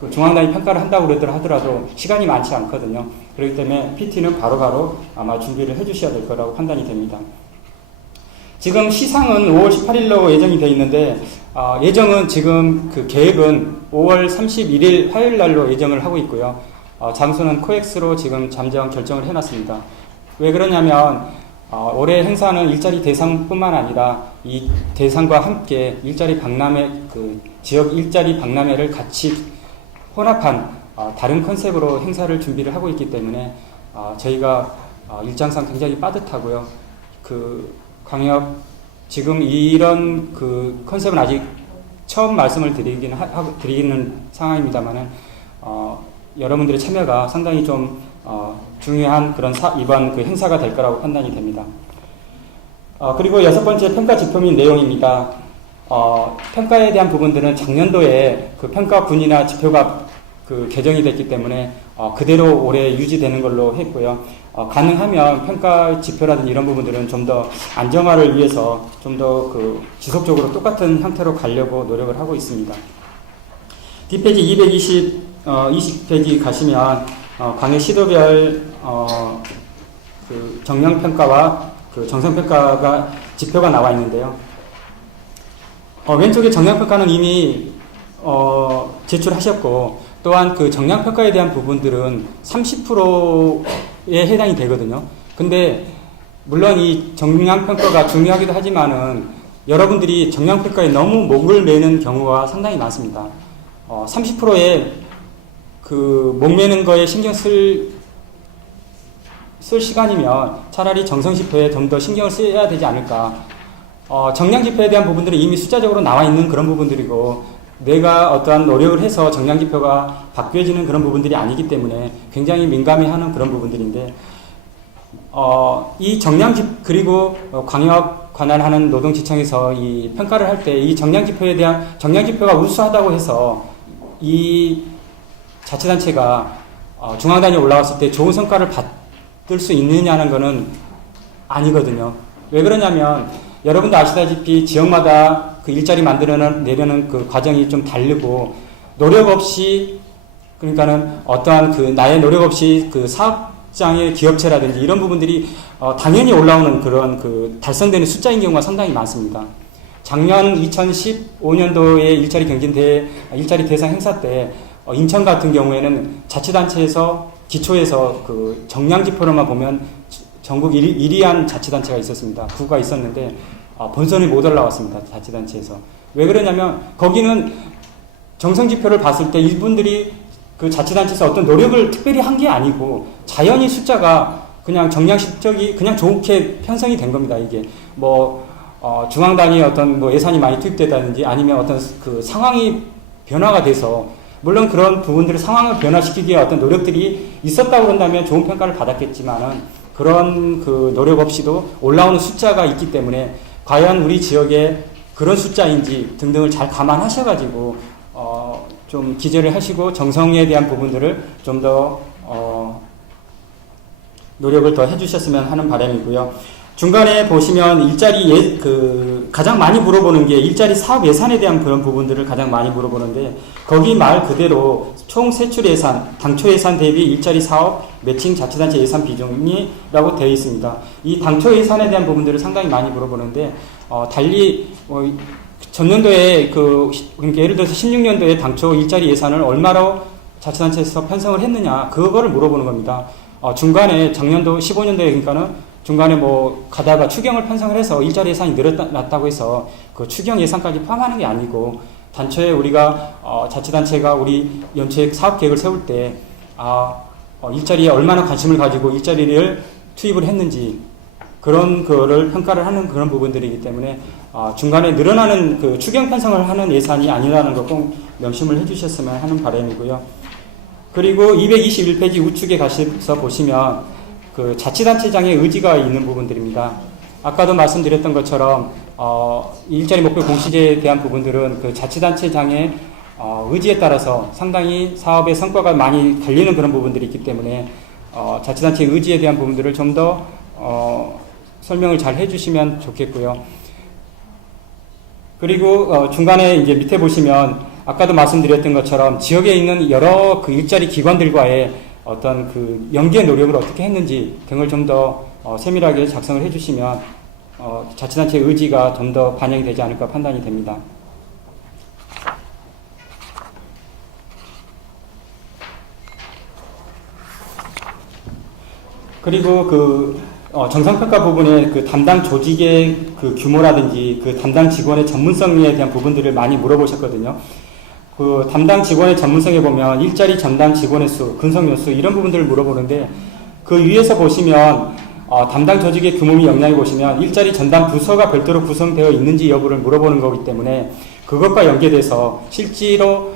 그 중앙단위 평가를 한다고 하더라도 시간이 많지 않거든요. 그렇기 때문에 PT는 바로바로 아마 준비를 해주셔야 될 거라고 판단이 됩니다. 지금 시상은 5월 18일로 예정이 되어 있는데, 예정은 지금 그 계획은 5월 31일 화요일 날로 예정을 하고 있고요. 장소는 코엑스로 지금 잠정 결정을 해놨습니다. 왜 그러냐면 올해 행사는 일자리 대상뿐만 아니라 이 대상과 함께 일자리 박람회, 그 지역 일자리 박람회를 같이 혼합한 다른 컨셉으로 행사를 준비를 하고 있기 때문에 저희가 일정상 굉장히 빠듯하고요. 그 광역 지금 이런 그 컨셉은 아직 처음 말씀을 드리는 상황입니다만은 여러분들의 참여가 상당히 좀 중요한 그런 이번 그 행사가 될 거라고 판단이 됩니다. 그리고 여섯 번째 평가 지표 및 내용입니다. 평가에 대한 부분들은 작년도에 그 평가군이나 지표가 그 개정이 됐기 때문에 그대로 올해 유지되는 걸로 했고요. 가능하면 평가 지표라든지 이런 부분들은 좀 더 안정화를 위해서 좀 더 그 지속적으로 똑같은 형태로 가려고 노력을 하고 있습니다. 뒷페이지 20페이지 가시면 광해 시도별 그 정량평가와 그 정성평가가 지표가 나와 있는데요. 왼쪽에 정량평가는 이미 제출하셨고, 또한 그 정량평가에 대한 부분들은 30%에 해당이 되거든요. 근데 물론 이 정량평가가 중요하기도 하지만은 여러분들이 정량평가에 너무 목을 매는 경우가 상당히 많습니다. 30%에 그 목매는 거에 신경 쓸 시간이면 차라리 정성지표에 좀 더 신경을 써야 되지 않을까. 정량지표에 대한 부분들은 이미 숫자적으로 나와 있는 그런 부분들이고, 내가 어떠한 노력을 해서 정량지표가 바뀌어지는 그런 부분들이 아니기 때문에 굉장히 민감해하는 그런 부분들인데, 이 그리고 광역 관할하는 노동지청에서 이 평가를 할 때 이 정량지표가 우수하다고 해서 이 자치단체가 중앙단위에 올라왔을 때 좋은 성과를 받을 수 있느냐는 것은 아니거든요. 왜 그러냐면 여러분도 아시다시피 지역마다 그 일자리 내려는 그 과정이 좀 다르고, 노력 없이, 그러니까는 어떠한 그 나의 노력 없이 그 사업장의 기업체라든지 이런 부분들이 당연히 올라오는 그런 그 달성되는 숫자인 경우가 상당히 많습니다. 작년 2015년도에 일자리 대상 행사 때 인천 같은 경우에는 자치단체에서 기초에서 그 정량지표로만 보면 전국 1위한 자치단체가 있었습니다. 구가 있었는데 본선에 못 올라왔습니다. 자치단체에서. 왜 그러냐면 거기는 정성지표를 봤을 때 이분들이 그 자치단체에서 어떤 노력을 특별히 한 게 아니고 자연히 숫자가 그냥 정량실적이 그냥 좋게 편성이 된 겁니다. 이게 중앙 단위의 어떤 예산이 많이 투입되다든지 아니면 어떤 그 상황이 변화가 돼서, 물론 그런 부분들을 상황을 변화시키기에 어떤 노력들이 있었다고 그런다면 좋은 평가를 받았겠지만은 그런 그 노력 없이도 올라오는 숫자가 있기 때문에 과연 우리 지역에 그런 숫자인지 등등을 잘 감안하셔가지고 좀 기재를 하시고 정성에 대한 부분들을 좀 더 노력을 더 해주셨으면 하는 바람이고요. 중간에 보시면 가장 많이 물어보는 게 일자리 사업 예산에 대한 그런 부분들을 가장 많이 물어보는데, 거기 말 그대로 총 세출 예산, 당초 예산 대비 일자리 사업 매칭 자치단체 예산 비중이라고 되어 있습니다. 이 당초 예산에 대한 부분들을 상당히 많이 물어보는데, 달리 전년도에 그러니까 예를 들어서 16년도에 당초 일자리 예산을 얼마로 자치단체에서 편성을 했느냐, 그거를 물어보는 겁니다. 중간에 작년도 15년도에 그러니까는 중간에 가다가 추경을 편성을 해서 일자리 예산이 늘어났다고 해서 그 추경 예산까지 포함하는 게 아니고, 단초에 우리가 자치단체가 우리 연초에 사업 계획을 세울 때 일자리에 얼마나 관심을 가지고 일자리를 투입을 했는지 그런 거를 평가를 하는 그런 부분들이기 때문에 중간에 늘어나는 그 추경 편성을 하는 예산이 아니라는 거 꼭 명심을 해주셨으면 하는 바람이고요. 그리고 221페이지 우측에 가셔서 보시면 그 자치단체장의 의지가 있는 부분들입니다. 아까도 말씀드렸던 것처럼 일자리 목표 공시제에 대한 부분들은 그 자치단체장의 의지에 따라서 상당히 사업의 성과가 많이 달리는 그런 부분들이 있기 때문에 자치단체의 의지에 대한 부분들을 좀 더 설명을 잘 해주시면 좋겠고요. 그리고 중간에 이제 밑에 보시면 아까도 말씀드렸던 것처럼 지역에 있는 여러 그 일자리 기관들과의 어떤 그 연계 노력을 어떻게 했는지 등을 좀 더 세밀하게 작성을 해주시면 자치단체의 의지가 좀 더 반영이 되지 않을까 판단이 됩니다. 그리고 그 정상평가 부분에 그 담당 조직의 그 규모라든지 그 담당 직원의 전문성에 대한 부분들을 많이 물어보셨거든요. 그 담당 직원의 전문성에 보면 일자리 전담 직원의 수, 근속연 수 이런 부분들을 물어보는데, 그 위에서 보시면 담당 조직의 규모 및 역량에 보시면 일자리 전담 부서가 별도로 구성되어 있는지 여부를 물어보는 거기 때문에 그것과 연계돼서 실제로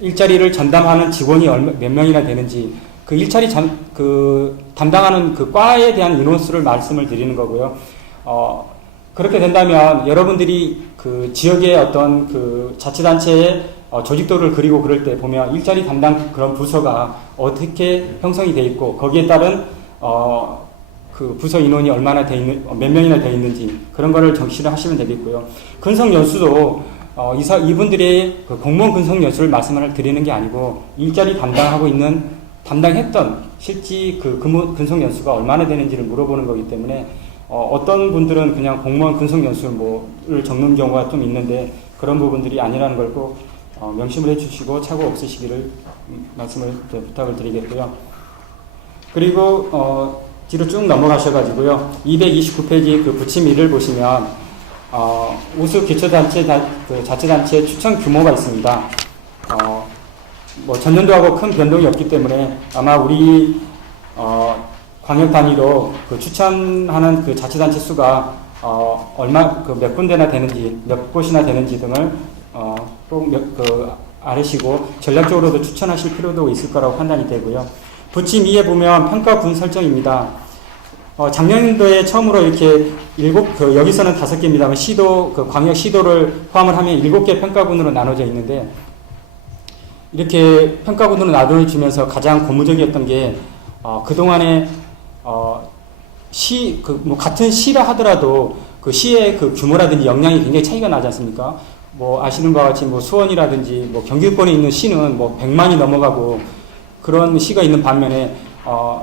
일자리를 전담하는 직원이 몇 명이나 되는지, 그 일자리 담당하는 그 과에 대한 인원수를 말씀을 드리는 거고요. 그렇게 된다면 여러분들이 그 지역의 어떤 그 자치단체의 조직도를 그리고 그럴 때 보면 일자리 담당 그런 부서가 어떻게 형성이 돼 있고 거기에 따른 그 부서 인원이 얼마나 돼 있는 몇 명이나 돼 있는지 그런 거를 정시를 하시면 되겠고요. 근속 연수도 이분들의 그 공무원 근속 연수를 말씀을 드리는 게 아니고 일자리 담당했던 실제 그 근속 연수가 얼마나 되는지를 물어보는 거기 때문에 어떤 분들은 그냥 공무원 근속 연수를 적는 경우가 좀 있는데 그런 부분들이 아니라는 걸 꼭 명심을 해주시고 착오 없으시기를 말씀을 부탁을 드리겠고요. 그리고 뒤로 쭉 넘어가셔가지고요. 229페이지 그 부침 1을 보시면 우수 자치단체 추천 규모가 있습니다. 뭐 전년도하고 큰 변동이 없기 때문에 아마 우리 광역 단위로 그 추천하는 그 자치단체 수가 몇 군데나 되는지 몇 곳이나 되는지 등을 꼭 알으시고 전략적으로도 추천하실 필요도 있을 거라고 판단이 되고요. 부침 2에 보면 평가군 설정입니다. 작년도에 처음으로 이렇게 여기서는 5개입니다만 광역 시도를 포함을 하면 7개 평가군으로 나눠져 있는데 이렇게 평가군으로 나눠주면서 가장 고무적이었던 게 그동안에 같은 시라 하더라도 그 시의 그 규모라든지 역량이 굉장히 차이가 나지 않습니까? 뭐 아시는 바와 같이 뭐 수원이라든지 뭐 경기권에 있는 시는 뭐 100만이 넘어가고 그런 시가 있는 반면에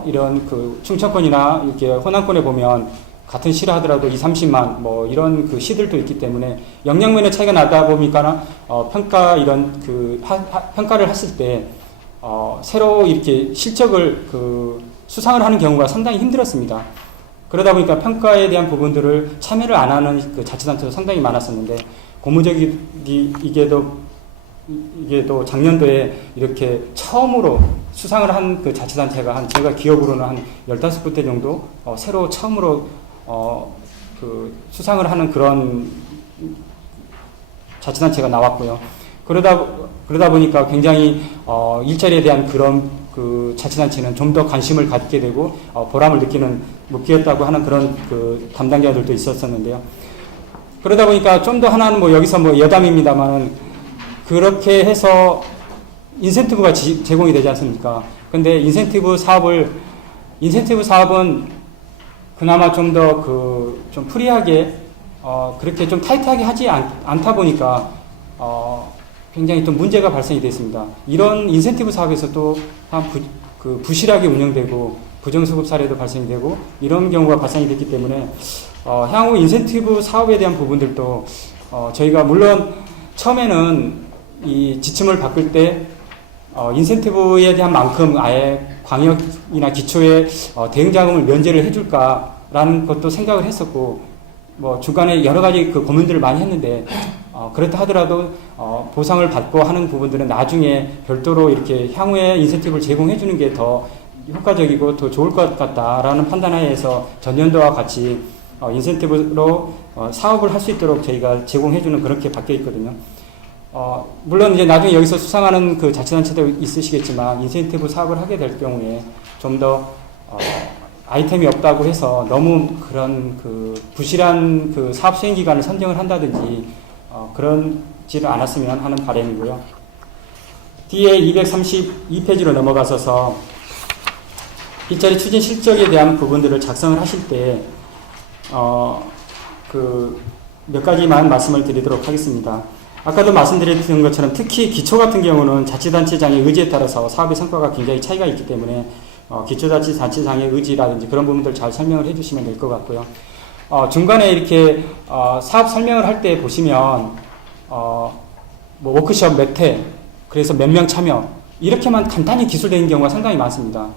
이런 그 충청권이나 이렇게 호남권에 보면 같은 시라 하더라도 2, 30만 뭐 이런 그 시들도 있기 때문에 역량면의 차이가 나다 보니까 평가를 했을 때 새로 이렇게 실적을 수상을 하는 경우가 상당히 힘들었습니다. 그러다 보니까 평가에 대한 부분들을 참여를 안 하는 그 자치단체도 상당히 많았었는데 고무적이게도 작년도에 이렇게 처음으로 수상을 한 그 자치단체가 제가 기억으로는 한 15군데 정도 새로 처음으로 수상을 하는 그런 자치단체가 나왔고요. 그러다 보니까 굉장히 일자리에 대한 그런 그 자치단체는 좀 더 관심을 갖게 되고 보람을 느끼겠다고 하는 그런 그 담당자들도 있었었는데요. 그러다 보니까 좀 더 하나는 뭐 여기서 뭐 여담입니다만은 그렇게 해서 인센티브가 제공이 되지 않습니까? 근데 인센티브 사업은 그나마 좀 더 좀 프리하게 그렇게 좀 타이트하게 하지 않다 보니까 굉장히 좀 문제가 발생이 됐습니다. 이런 인센티브 사업에서 또 부실하게 운영되고 부정수급 사례도 발생이 되고 이런 경우가 발생이 됐기 때문에 향후 인센티브 사업에 대한 부분들도 저희가 물론 처음에는 이 지침을 바꿀 때 인센티브에 대한 만큼 아예 광역이나 기초에 대응자금을 면제를 해줄까라는 것도 생각을 했었고 뭐 중간에 여러 가지 그 고민들을 많이 했는데 그렇다 하더라도 보상을 받고 하는 부분들은 나중에 별도로 이렇게 향후에 인센티브를 제공해 주는 게 더 효과적이고 더 좋을 것 같다라는 판단하에서 전년도와 같이 인센티브로 사업을 할 수 있도록 저희가 제공해 주는 그렇게 바뀌어 있거든요. 물론 이제 나중에 여기서 수상하는 그 자치단체도 있으시겠지만 인센티브 사업을 하게 될 경우에 좀 더 아이템이 없다고 해서 너무 그런 그 부실한 그 사업 수행 기간을 선정을 한다든지 그런지를 않았으면 하는 바람이고요. 뒤에 232페이지로 넘어가셔서 일자리 추진 실적에 대한 부분들을 작성을 하실 때 몇 가지만 말씀을 드리도록 하겠습니다. 아까도 말씀드렸던 것처럼 특히 기초 같은 경우는 자치단체장의 의지에 따라서 사업의 성과가 굉장히 차이가 있기 때문에 기초자치단체장의 의지라든지 그런 부분들 잘 설명을 해주시면 될 것 같고요. 중간에 이렇게 사업 설명을 할 때 보시면 뭐 워크숍 몇 회, 그래서 몇 명 참여 이렇게만 간단히 기술되는 경우가 상당히 많습니다.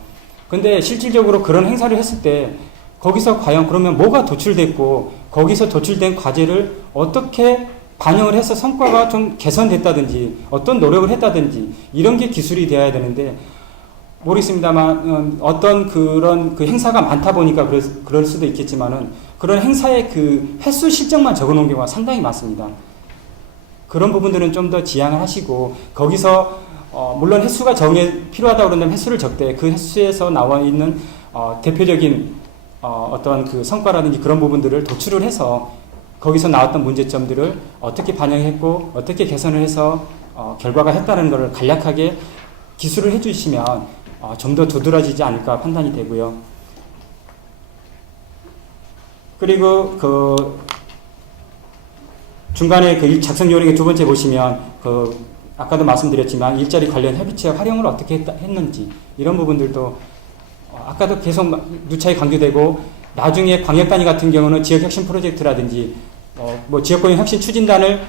근데 실질적으로 그런 행사를 했을 때 거기서 과연 그러면 뭐가 도출됐고 거기서 도출된 과제를 어떻게 반영을 해서 성과가 좀 개선됐다든지 어떤 노력을 했다든지 이런 게 기술이 되어야 되는데 모르겠습니다만 어떤 그런 그 행사가 많다 보니까 그럴 수도 있겠지만은 그런 행사의 그 횟수 실적만 적어 놓은 경우가 상당히 많습니다. 그런 부분들은 좀 더 지양을 하시고 거기서 물론 횟수가 필요하다고 그런다면 횟수를 적되 그 횟수에서 나와 있는 대표적인 어떤 그 성과라든지 그런 부분들을 도출을 해서 거기서 나왔던 문제점들을 어떻게 반영했고 어떻게 개선을 해서 결과가 했다는 것을 간략하게 기술을 해주시면 좀 더 두드러지지 않을까 판단이 되고요. 그리고 그 중간에 그 작성 요령의 두 번째 보시면 그 아까도 말씀드렸지만 일자리 관련 협의체 활용을 어떻게 했는지 이런 부분들도 아까도 계속 누차게 강조되고 나중에 광역단위 같은 경우는 지역혁신 프로젝트라든지 뭐 지역고용 혁신 추진단을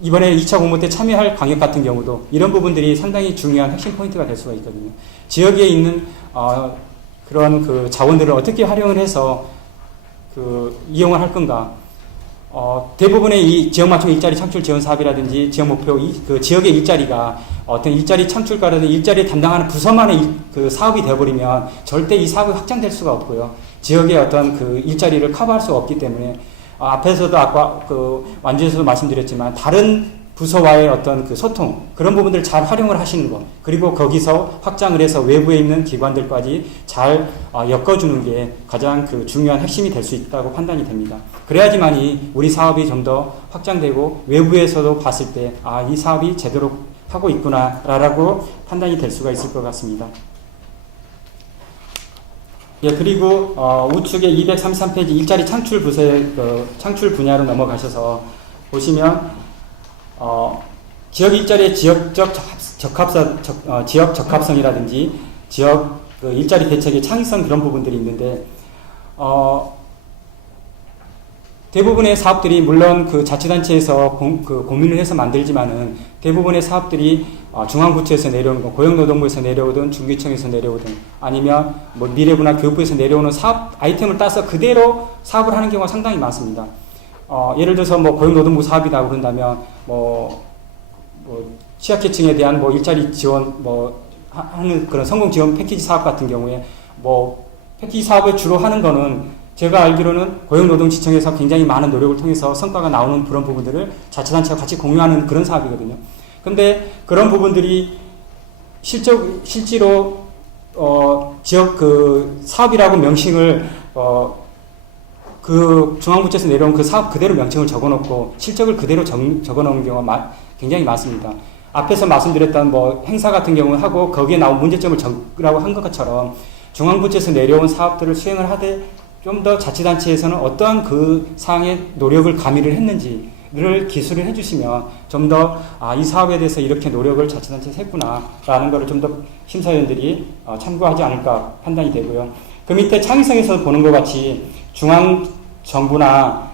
이번에 2차 공모 때 참여할 광역 같은 경우도 이런 부분들이 상당히 중요한 핵심 포인트가 될 수가 있거든요. 지역에 있는 그런 그 자원들을 어떻게 활용을 해서 그 이용을 할 건가. 대부분의 이 지역 맞춤 일자리 창출 지원 사업이라든지 지역 목표 그 지역의 일자리가 어떤 일자리 창출가라든지 일자리 담당하는 부서만의 그 사업이 되어버리면 절대 이 사업이 확장될 수가 없고요. 지역의 어떤 그 일자리를 커버할 수가 없기 때문에 앞에서도 아까 그 완주에서도 말씀드렸지만 다른 부서와의 어떤 그 소통 그런 부분들을 잘 활용을 하시는 것 그리고 거기서 확장을 해서 외부에 있는 기관들까지 잘 엮어주는 게 가장 그 중요한 핵심이 될 수 있다고 판단이 됩니다. 그래야지만이 우리 사업이 좀 더 확장되고 외부에서도 봤을 때 이 사업이 제대로 하고 있구나라고 판단이 될 수가 있을 것 같습니다. 예, 그리고 우측에 233페이지 일자리 창출 부서의 창출 분야로 넘어가셔서 보시면 지역 일자리의 지역 적합성이라든지 지역 그 일자리 대책의 창의성 그런 부분들이 있는데 대부분의 사업들이 물론 그 자치단체에서 고민을 해서 만들지만은 대부분의 사업들이 중앙부처에서 내려오는 거, 고용노동부에서 내려오든 중기청에서 내려오든 아니면 뭐 미래부나 교육부에서 내려오는 사업 아이템을 따서 그대로 사업을 하는 경우가 상당히 많습니다. 예를 들어서 뭐 고용노동부 사업이다 그런다면 뭐 취약계층에 대한 뭐 일자리 지원 하는 그런 성공 지원 패키지 사업 같은 경우에 뭐 패키지 사업을 주로 하는 거는 제가 알기로는 고용노동지청에서 굉장히 많은 노력을 통해서 성과가 나오는 그런 부분들을 자치단체와 같이 공유하는 그런 사업이거든요. 근데 그런 부분들이 실제로 지역 그 사업이라고 명칭을 그 중앙부처에서 내려온 그 사업 그대로 명칭을 적어놓고 실적을 그대로 적어놓은 경우가 굉장히 많습니다. 앞에서 말씀드렸던 뭐 행사 같은 경우는 하고 거기에 나온 문제점을 적으라고 한 것처럼 중앙부처에서 내려온 사업들을 수행을 하되 좀 더 자치단체에서는 어떠한 그 사항에 노력을 가미를 했는지를 기술을 해주시면 좀 더 이 사업에 대해서 이렇게 노력을 자치단체에서 했구나라는 것을 좀 더 심사위원들이 참고하지 않을까 판단이 되고요. 그 밑에 창의성에서 보는 것 같이 중앙정부나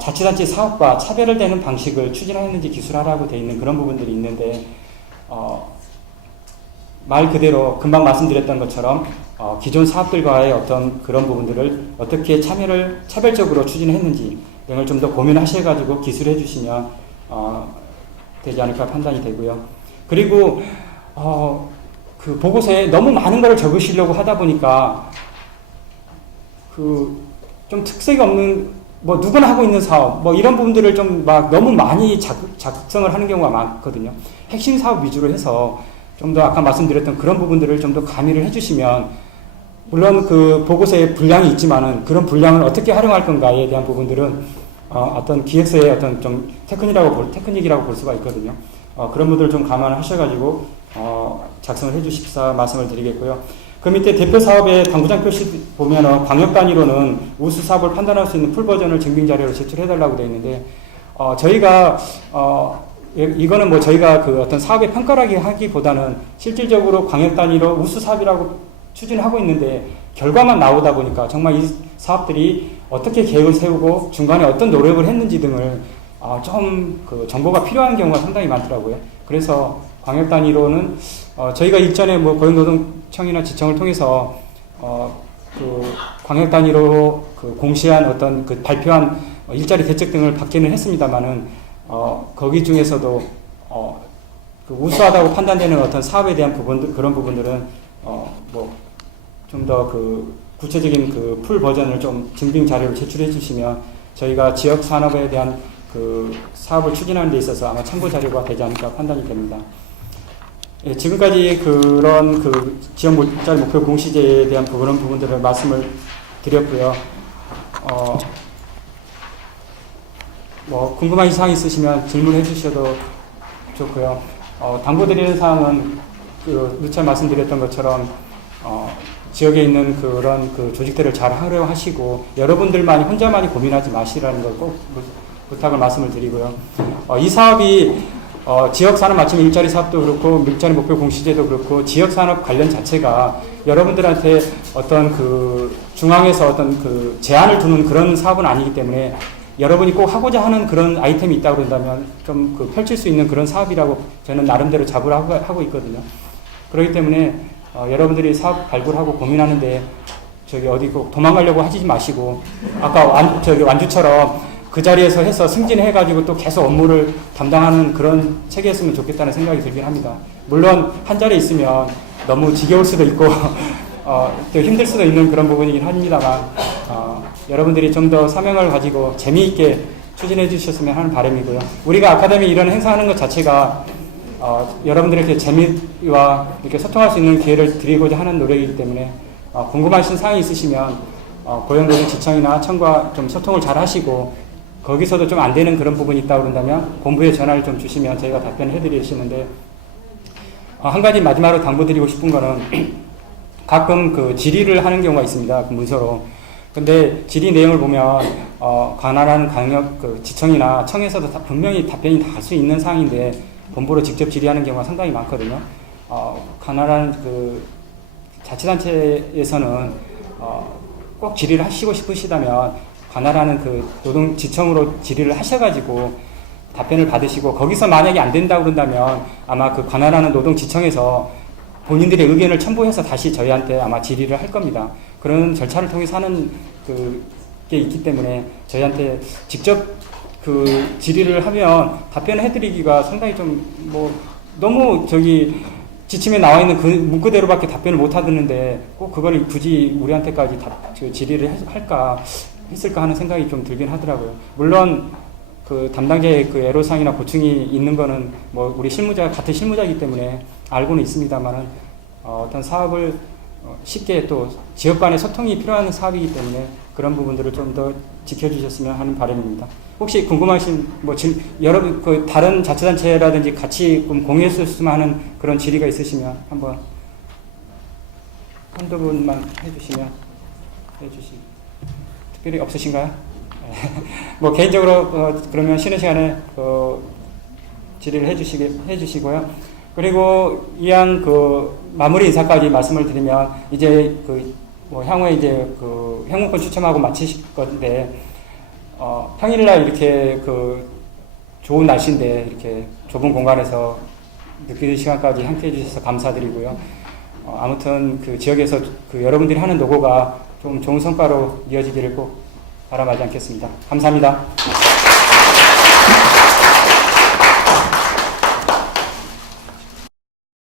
자치단체 사업과 차별화되는 방식을 추진하였는지 기술하라고 되어 있는 그런 부분들이 있는데 말 그대로 금방 말씀드렸던 것처럼 기존 사업들과의 어떤 그런 부분들을 어떻게 차별적으로 추진했는지 등을 좀 더 고민하셔가지고 기술해 주시면 되지 않을까 판단이 되고요. 그리고 그 보고서에 너무 많은 걸 적으시려고 하다 보니까 그 좀 특색이 없는 뭐 누구나 하고 있는 사업 뭐 이런 부분들을 좀 막 너무 많이 작성을 하는 경우가 많거든요. 핵심 사업 위주로 해서 좀 더 아까 말씀드렸던 그런 부분들을 좀 더 가미를 해주시면 물론 그 보고서에 분량이 있지만은 그런 분량을 어떻게 활용할 건가에 대한 부분들은 어떤 기획서의 어떤 좀 테크닉이라고 볼 수가 있거든요. 그런 분들 좀 감안하셔가지고 작성을 해주십사 말씀을 드리겠고요. 그 밑에 대표 사업의 당구장 표시 보면은 광역 단위로는 우수 사업을 판단할 수 있는 풀 버전을 증빙 자료로 제출해달라고 되어 있는데 저희가 이거는 뭐 저희가 그 어떤 사업의 평가라기 하기보다는 실질적으로 광역 단위로 우수 사업이라고 추진하고 있는데 결과만 나오다 보니까 정말 이 사업들이 어떻게 계획을 세우고 중간에 어떤 노력을 했는지 등을 좀 그 정보가 필요한 경우가 상당히 많더라고요. 그래서 광역 단위로는 저희가 일전에 뭐 고용노동청이나 지청을 통해서 그 광역 단위로 그 공시한 어떤 그 발표한 일자리 대책 등을 받기는 했습니다만은 거기 중에서도 그 우수하다고 판단되는 어떤 사업에 대한 부분들 그런 부분들은 뭐 좀 더 그 구체적인 그 풀 버전을 좀 증빙 자료를 제출해 주시면 저희가 지역 산업에 대한 그 사업을 추진하는 데 있어서 아마 참고 자료가 되지 않을까 판단이 됩니다. 예, 지금까지 그런 그 지역 일자리 목표 공시제에 대한 그런 부분들을 말씀을 드렸고요. 뭐 궁금한 사항 있으시면 질문해 주셔도 좋고요. 당부드리는 사항은 누차 말씀드렸던 것처럼 지역에 있는 그런 조직들을 잘 활용하시고 여러분들만이 혼자만이 고민하지 마시라는 걸 꼭 부탁을 말씀을 드리고요. 이 사업이 지역산업 맞춤 일자리 사업도 그렇고 밀자리 목표 공시제도 그렇고 지역산업 관련 자체가 여러분들한테 어떤 중앙에서 어떤 제한을 두는 그런 사업은 아니기 때문에 여러분이 꼭 하고자 하는 그런 아이템이 있다고 그런다면 좀 펼칠 수 있는 그런 사업이라고 저는 나름대로 자부를 하고 있거든요. 그렇기 때문에 여러분들이 사업 발굴하고 고민하는데 어디 꼭 도망가려고 하지 마시고 아까 완주처럼 그 자리에서 해서 승진해가지고 또 계속 업무를 담당하는 그런 체계였으면 좋겠다는 생각이 들긴 합니다. 물론 한 자리에 있으면 너무 지겨울 수도 있고 또 힘들 수도 있는 그런 부분이긴 합니다만 여러분들이 좀 더 사명을 가지고 재미있게 추진해 주셨으면 하는 바람이고요. 우리가 아카데미 이런 행사하는 것 자체가 여러분들에게 재미와 이렇게 소통할 수 있는 기회를 드리고자 하는 노력이기 때문에 궁금하신 사항이 있으시면 고용노동 지청이나 청과 좀 소통을 잘 하시고 거기서도 좀 안 되는 그런 부분이 있다고 그런다면 본부에 전화를 좀 주시면 저희가 답변을 해드리시는데 한 가지 마지막으로 당부드리고 싶은 거는 가끔 질의를 하는 경우가 있습니다. 문서로. 근데 질의 내용을 보면 관할하는 강력 지청이나 청에서도 분명히 답변이 다 할 수 있는 사항인데 본부로 직접 질의하는 경우가 상당히 많거든요. 관할하는 자치단체에서는 꼭 질의를 하시고 싶으시다면 관할하는 노동지청으로 질의를 하셔가지고 답변을 받으시고 거기서 만약에 안 된다고 그런다면 아마 관할하는 노동지청에서 본인들의 의견을 첨부해서 다시 저희한테 아마 질의를 할 겁니다. 그런 절차를 통해서 하는 게 있기 때문에 저희한테 직접 질의를 하면 답변을 해드리기가 상당히 너무 지침에 나와 있는 그 문구대로밖에 답변을 못 하드는데 꼭 그걸 굳이 우리한테까지 질의를 할까 했을까 하는 생각이 좀 들긴 하더라고요. 물론 담당자의 애로사항이나 고충이 있는 거는 우리 같은 실무자이기 때문에 알고는 있습니다만은 어떤 사업을 쉽게 또 지역 간의 소통이 필요한 사업이기 때문에 그런 부분들을 좀 더 지켜주셨으면 하는 바람입니다. 혹시 궁금하신 여러분 다른 자치단체라든지 같이 공유했으면 하는 그런 질의가 있으시면 한번 한두 분만 해주시면 특별히 없으신가요? 개인적으로 그러면 쉬는 시간에 질의를 해주시고요. 그리고 이왕 마무리 인사까지 말씀을 드리면 이제 향후에 이제 행운권 추첨하고 마치실 건데 평일날 이렇게 좋은 날씨인데 이렇게 좁은 공간에서 늦은 시간까지 함께 해주셔서 감사드리고요. 아무튼 지역에서 여러분들이 하는 노고가 좀 좋은 성과로 이어지기를 꼭 바라마지 않겠습니다. 감사합니다.